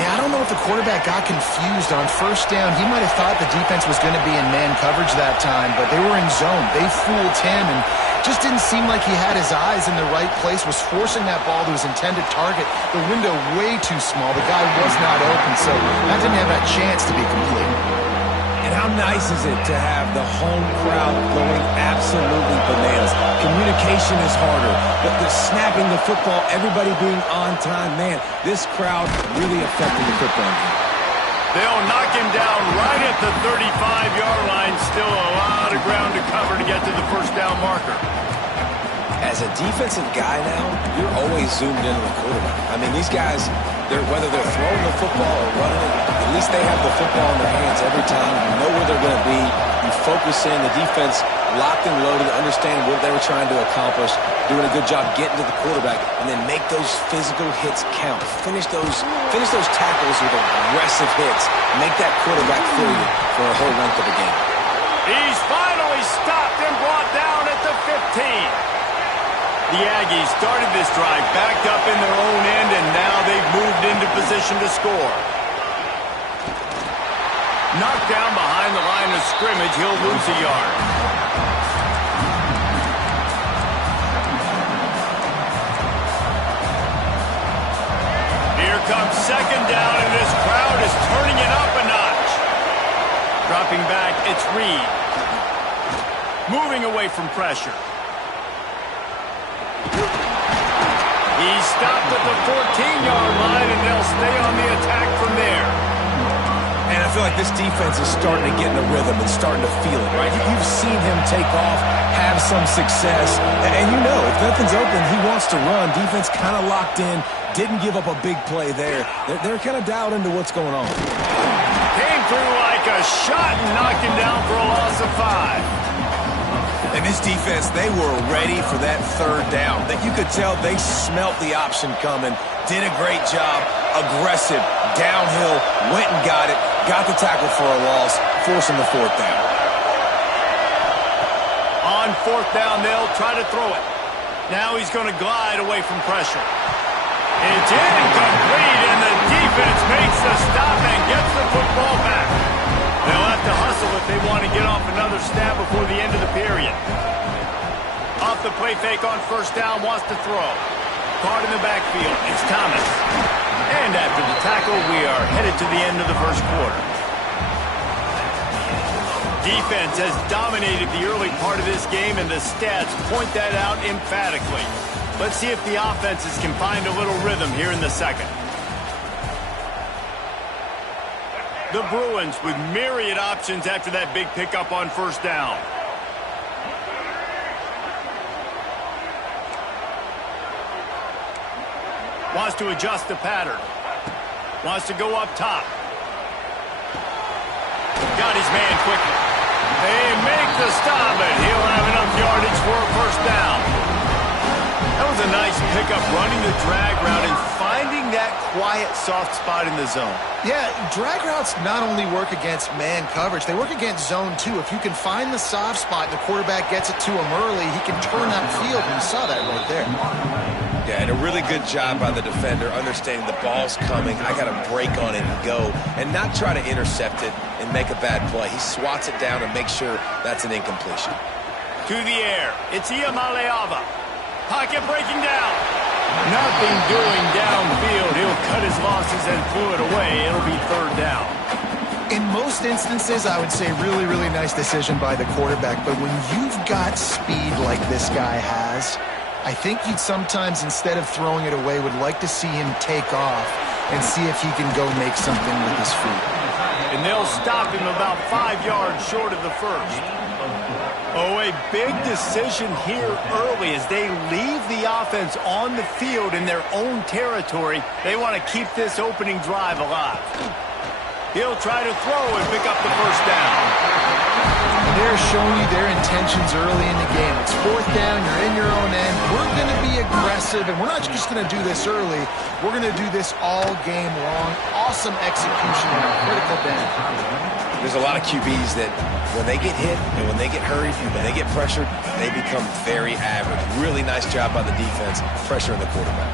Yeah, I don't know if the quarterback got confused on first down. He might have thought the defense was going to be in man coverage that time, but they were in zone. They fooled him and just didn't seem like he had his eyes in the right place, was forcing that ball to his intended target. The window way too small. The guy was not open, so that didn't have that chance to be complete. And how nice is it to have the home crowd going absolutely bananas? Communication is harder. The snapping the football, everybody being on time. Man, this crowd really affecting the football game. They'll knock him down right at the 35-yard line. Still a lot of ground to cover to get to the first down marker. As a defensive guy now, you're always zoomed into the quarterback. I mean, these guys, whether they're throwing the football or running it, at least they have the football in their hands every time. You know where they're going to be. You focus in. The defense locked and loaded, understand what they were trying to accomplish, doing a good job getting to the quarterback, and then make those physical hits count. Finish those tackles with aggressive hits. Make that quarterback feel you for a whole length of the game. He's finally stopped and brought down at the 15. The Aggies started this drive backed up in their own end, and now they've moved into position to score. Knocked down behind the line of scrimmage, he'll lose a yard. Here comes second down, and this crowd is turning it up a notch. Dropping back, it's Reed. Moving away from pressure. He's stopped at the 14-yard line, and they'll stay on the attack from there. And I feel like this defense is starting to get in a rhythm and starting to feel it, right? You've seen him take off, have some success, and you know if nothing's open, he wants to run. Defense kind of locked in, didn't give up a big play there. They're kind of dialed into what's going on. Came through like a shot and knocked him down for a loss of 5. And this defense, they were ready for that third down. That you could tell they smelt the option coming, did a great job, aggressive, downhill, went and got it, got the tackle for a loss, forcing the fourth down. On fourth down, they'll try to throw it. Now he's going to glide away from pressure. It's incomplete, and the defense makes the stop and gets the football back. They'll have to hustle if they want to get off another snap before the end of the period. Off the play fake on first down, wants to throw. Caught in the backfield, it's Thomas. And after the tackle, we are headed to the end of the first quarter. Defense has dominated the early part of this game, and the stats point that out emphatically. Let's see if the offenses can find a little rhythm here in the second. The Bruins with myriad options after that big pickup on first down. Wants to adjust the pattern. Wants to go up top. Got his man quickly. They make the stop, and he'll have enough yardage for a first down. That was a nice pickup, running the drag route and finding that quiet, soft spot in the zone. Yeah, drag routes not only work against man coverage, they work against zone too. If you can find the soft spot and the quarterback gets it to him early, he can turn that field, and you saw that right there. Yeah, and a really good job by the defender, understanding the ball's coming, I got to break on it and go, and not try to intercept it and make a bad play. He swats it down and makes sure that's an incompletion. To the air, it's Iamaleava. Pocket breaking down. Nothing doing downfield. He'll cut his losses and threw it away. It'll be third down. In most instances, I would say really, really nice decision by the quarterback. But when you've got speed like this guy has, I think you'd sometimes, instead of throwing it away, would like to see him take off and see if he can go make something with his feet. And they'll stop him about 5 yards short of the first. Oh, a big decision here early as they leave the offense on the field in their own territory. They want to keep this opening drive alive. He'll try to throw and pick up the first down. They're showing you their intentions early in the game. It's fourth down, you're in your own end. We're going to be aggressive, and we're not just going to do this early. We're going to do this all game long. Awesome execution in a critical down. There's a lot of QBs that when they get hit and when they get hurried and when they get pressured, they become very average. Really nice job by the defense, pressuring the quarterback.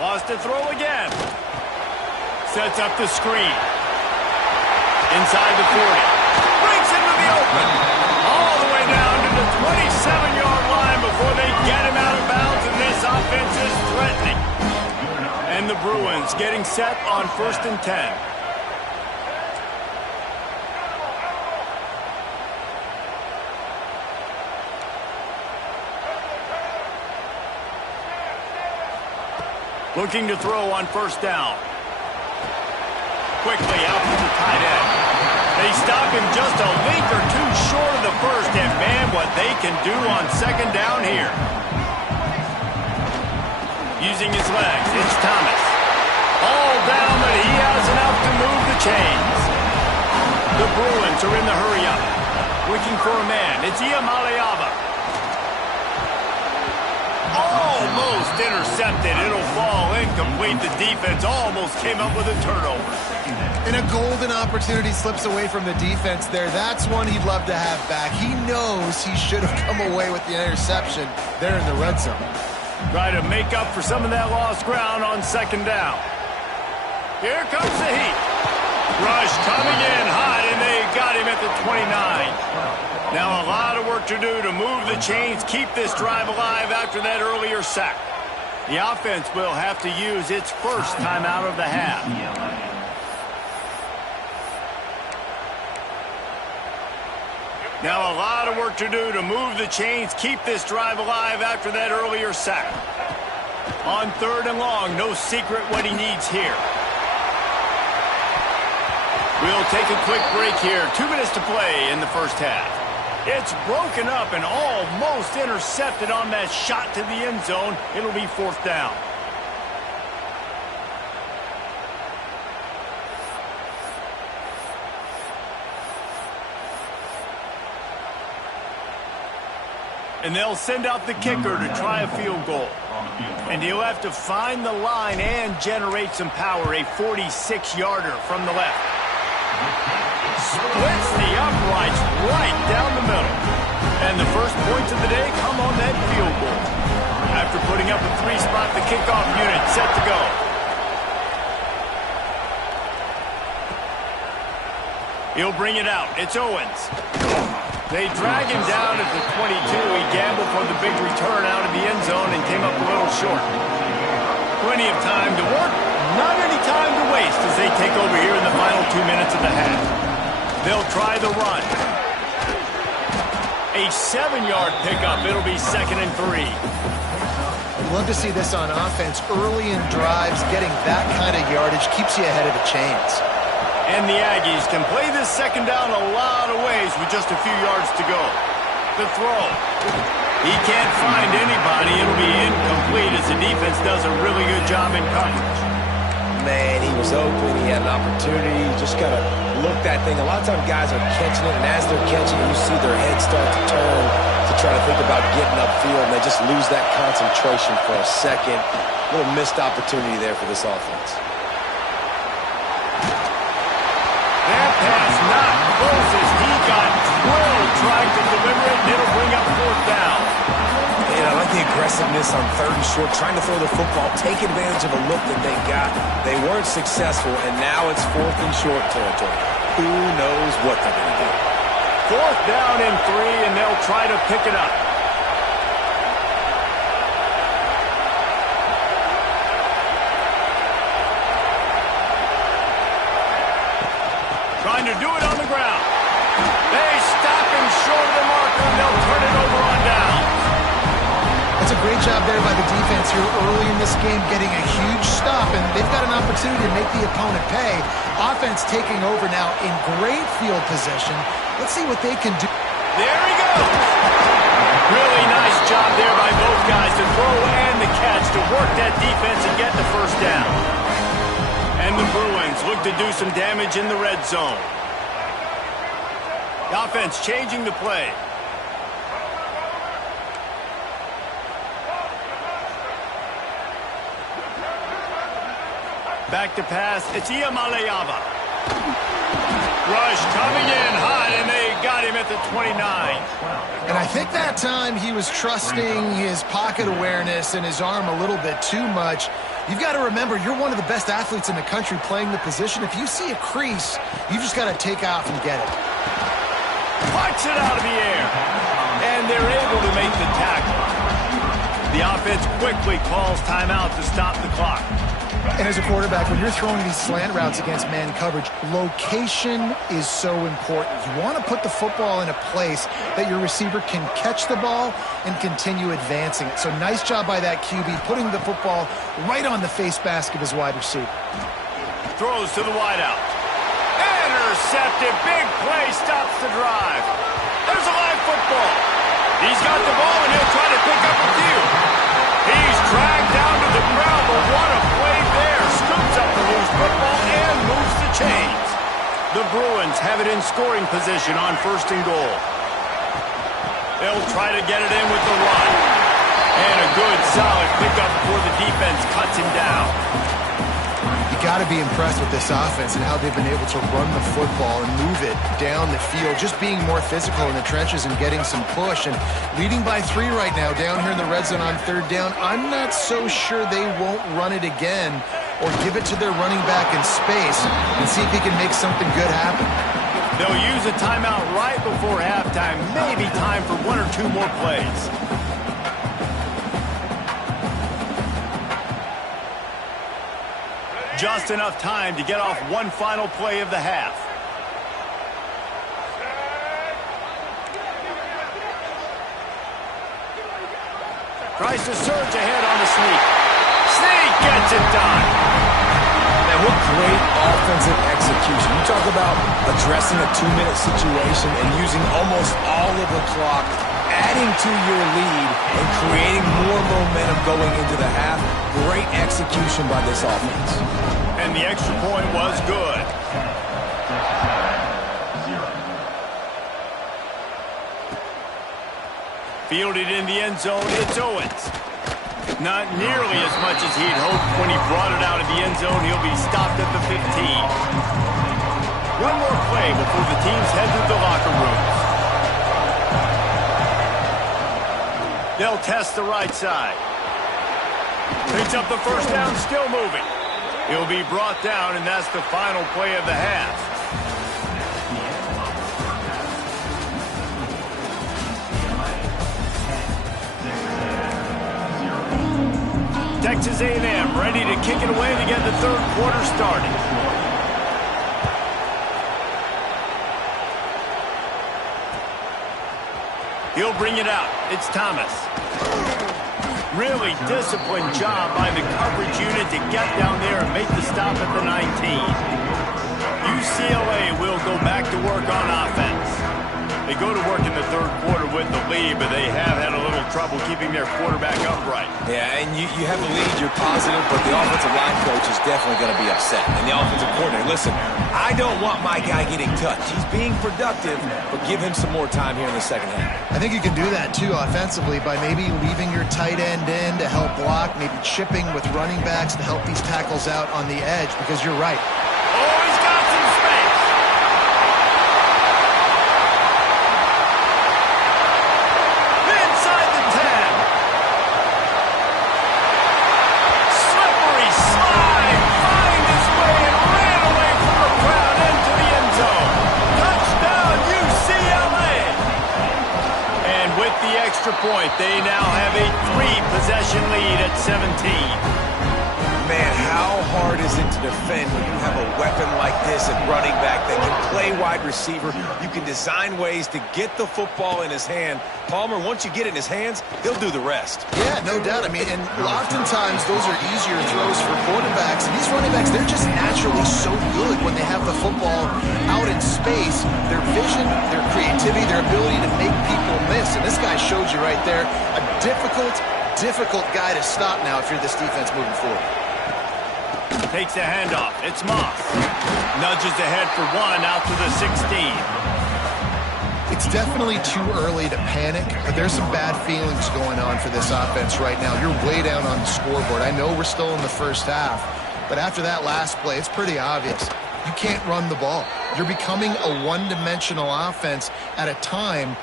Lost to throw again. Sets up the screen. Inside the 40. Breaks into the open. All the way down to the 27-yard line before they get him out of bounds, and this offense is threatening. And the Bruins getting set on 1st and 10. Looking to throw on 1st down. Quickly out to the tight end. They stop him just a length or two short of the first, and man, what they can do on 2nd down here. Using his legs, it's Thomas. All down, but he has enough to move the chains. The Bruins are in the hurry-up. Looking for a man. It's Iamaleava. Almost intercepted. It'll fall incomplete. The defense almost came up with a turnover. And a golden opportunity slips away from the defense there. That's one he'd love to have back. He knows he should have come away with the interception there in the red zone. Try to make up for some of that lost ground on 2nd down. Here comes the heat. Rush coming in hot, and they got him at the 29. Now a lot of work to do to move the chains, keep this drive alive after that earlier sack. The offense will have to use its first timeout of the half. Now a lot of work to do to move the chains, keep this drive alive after that earlier sack. On 3rd and long, no secret what he needs here. We'll take a quick break here. 2 minutes to play in the first half. It's broken up and almost intercepted on that shot to the end zone. It'll be 4th down. And they'll send out the kicker to try a field goal. And he'll have to find the line and generate some power. A 46-yarder from the left. Splits the uprights right down the middle. And the first points of the day come on that field goal. After putting up a 3-spot, the kickoff unit set to go. He'll bring it out. It's Owens. They drag him down at the 22. He gambled for the big return out of the end zone and came up a little short. Plenty of time to work. Not any time to waste as they take over here in the final 2 minutes of the half. They'll try the run. A 7-yard pickup. It'll be 2nd and 3. You love to see this on offense. Early in drives, getting that kind of yardage keeps you ahead of the chains. And the Aggies can play this 2nd down a lot of ways with just a few yards to go. The throw. He can't find anybody. It'll be incomplete as the defense does a really good job in coverage. Man, he was open. He had an opportunity. You just got to look that thing. A lot of times guys are catching it, and as they're catching it, you see their head start to turn to try to think about getting upfield, and they just lose that concentration for a second. A little missed opportunity there for this offense. That pass not close as he got drilled trying to deliver it, and it'll bring up 4th down. And I like the aggressiveness on 3rd and short, trying to throw the football, take advantage of a look that they got. They weren't successful, and now it's 4th and short territory. Who knows what they're going to do? 4th down and 3, and they'll try to pick it up. Trying to do it on the ground. They stop him short of the marker, and they'll turn it over on down. That's a great job there by the defense here early in this game, getting a huge stop, and they've got an opportunity to make the opponent pay. Offense taking over now in great field position. Let's see what they can do. There he goes! Really nice job there by both guys to throw and the catch to work that defense and get the first down. And the Bruins look to do some damage in the red zone. The offense changing the play. Back to pass. It's Iamaleava. Rush coming in hot, and they got him at the 29. And I think that time he was trusting his pocket awareness and his arm a little bit too much. You've got to remember, you're one of the best athletes in the country playing the position. If you see a crease, you just got to take off and get it. Puts it out of the air. And they're able to make the tackle. The offense quickly calls timeout to stop the clock. And as a quarterback, when you're throwing these slant routes against man coverage, location is so important. You want to put the football in a place that your receiver can catch the ball and continue advancing it. So nice job by that QB, putting the football right on the face mask of his wide receiver. Throws to the wideout. Intercepted. Big play stops the drive. There's a live football. He's got the ball, and he'll try to pick up a few. He's dragged down to the ground, but what a play there. Scoops up the loose football and moves the chains. The Bruins have it in scoring position on 1st and goal. They'll try to get it in with the run. And a good, solid pickup before the defense cuts him down. You got to be impressed with this offense and how they've been able to run the football and move it down the field, just being more physical in the trenches and getting some push. And leading by 3 right now down here in the red zone on 3rd down. I'm not so sure they won't run it again or give it to their running back in space and see if he can make something good happen. They'll use a timeout right before halftime. Maybe time for 1 or 2 more plays. Just enough time to get off one final play of the half. Tries to surge ahead on the sneak. Sneak gets it done. Man, what great offensive execution. You talk about addressing a 2-minute situation and using almost all of the clock, adding to your lead and creating more momentum going into the half. Great execution by this offense. And the extra point was good. Fielded in the end zone, it's Owens. Not nearly as much as he'd hoped when he brought it out of the end zone. He'll be stopped at the 15. One more play before the teams head to the locker rooms. They'll test the right side. Picks up the first down, still moving. He'll be brought down, and that's the final play of the half. Texas A&M ready to kick it away to get the 3rd quarter started. He'll bring it out. It's Thomas. Really disciplined job by the coverage unit to get down there and make the stop at the 19. UCLA will go back to work on offense. They go to work in the 3rd quarter with the lead, but they have had a little trouble keeping their quarterback upright. Yeah, and you have the lead, you're positive, but the offensive line coach is definitely going to be upset. And the offensive coordinator, listen, I don't want my guy getting touched. He's being productive, but give him some more time here in the second half. I think you can do that, too, offensively, by maybe leaving your tight end in to help block, maybe chipping with running backs to help these tackles out on the edge, because you're right. Oh, he's got some space. Inside the 10. Slippery slide. Find his way and ran away from the crowd into the end zone. Touchdown, UCLA. And with the extra point, they now have a 3-possession lead at 17. Man, how hard is it to defend when you have a weapon like this at running back that can play wide receiver? You can design ways to get the football in his hand. Palmer, once you get it in his hands, he'll do the rest. Yeah, no doubt. I mean, and oftentimes those are easier throws for quarterbacks. And these running backs, they're just naturally so good when they have the football out in space. Their vision, their creativity, their ability to make people miss. And this guy showed you right there, a difficult guy to stop now if you're this defense moving forward. Takes the handoff. It's Moss. Nudges ahead for one out to the 16. It's definitely too early to panic, but there's some bad feelings going on for this offense right now. You're way down on the scoreboard. I know we're still in the first half, but after that last play, it's pretty obvious. You can't run the ball. You're becoming a one-dimensional offense at a time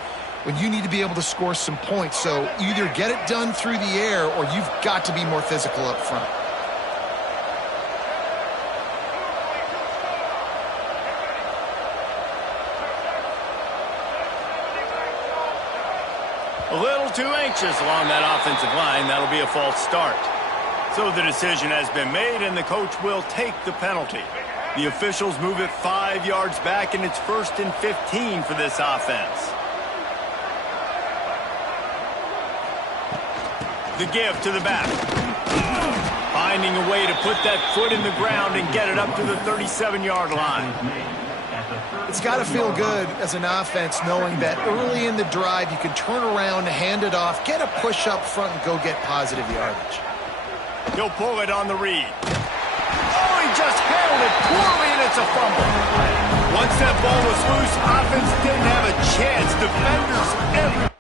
when you need to be able to score some points. So either get it done through the air or you've got to be more physical up front. A little too anxious along that offensive line. That'll be a false start. So the decision has been made, and the coach will take the penalty. The officials move it 5 yards back, and it's 1st and 15 for this offense. The give to the back. Finding a way to put that foot in the ground and get it up to the 37-yard line. It's got to feel good as an offense knowing that early in the drive you can turn around, hand it off, get a push up front, and go get positive yardage. He'll pull it on the read. Oh, he just handled it poorly, and it's a fumble. Once that ball was loose, offense didn't have a chance. Defenders everywhere.